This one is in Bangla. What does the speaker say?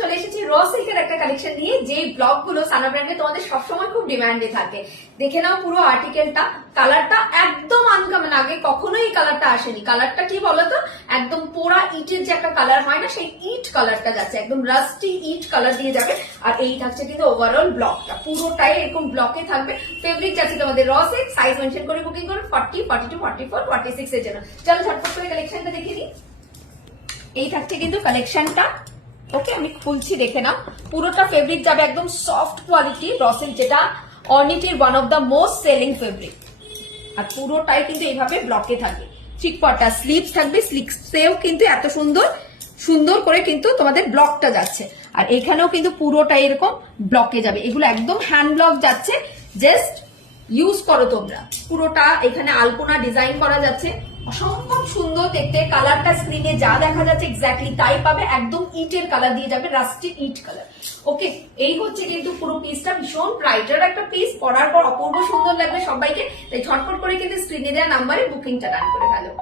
চলে এসেছি র সিল্কের একটা কালেকশন নিয়ে, যে ব্লগ গুলো সানা ব্র্যান্ডে তোমাদের সবসময় খুব ডিমান্ডে থাকে। দেখে নাও পুরো আর্টিকেলটা, কালারটা একদম আনকমন, আগে কখনোই এই কালারটা আসেনি। কালারটা কি বলতো, একদম পোড়া ইটের যে একটা কালার হয় না, সেই ইট কালারটা যাচ্ছে, একদম রাস্টি ইট কালার দিয়ে যাবে। আর এই থাকছে কিন্তু ওভারঅল ব্লকটা, পুরোটাই এরকম ব্লকে থাকবে। ফেব্রিক যাচ্ছে তোমাদের র সিল্ক, সাইজ মেনশন করে বুকিং করুন 40, 42, 44, 46 এর জন্য। চলো ঝটপট করে কালেকশনটা দেখিয়ে দিই। এই থাকছে কিন্তু কালেকশনটা, ওকে আমি খুলছি, দেখে নাও। পুরোটা ফেব্রিক যাবে একদম সফট কোয়ালিটি র সিল্ক, যেটা অর্নিটির one of the most selling fabric. আর পুরোটাই কিন্তু এইভাবে ব্লকে থাকবে। ঠিক পটা স্লিভস থাকবে, স্লিভসেও কিন্তু এত সুন্দর সুন্দর করে কিন্তু তোমাদের ব্লকটা যাচ্ছে। আর এখানেও কিন্তু পুরোটা এরকম ব্লকে যাবে, এগুলো একদম হ্যান্ড ব্লক যাচ্ছে, জাস্ট ইউজ করো তোমরা। পুরোটা এখানে আলপনা ডিজাইন করা যাচ্ছে, অসম্ভব সুন্দর দেখতে। কালারটা স্ক্রিনে যা দেখা যাচ্ছে এক্স্যাক্টলি তাই পাবে, একদম ইটের কালার দিয়ে যাবে, রাস্টি ইট কালার। ওকে, এই হচ্ছে কিন্তু পুরো পিসটা, ভীষণ ব্রাইটার একটা পিস, পরার পর অপূর্ব সুন্দর লাগবে সবাইকে। তাই ঝটপট করে কিন্তু স্ক্রিনে দেওয়া নাম্বারে বুকিংটা ডান করে ফেলো।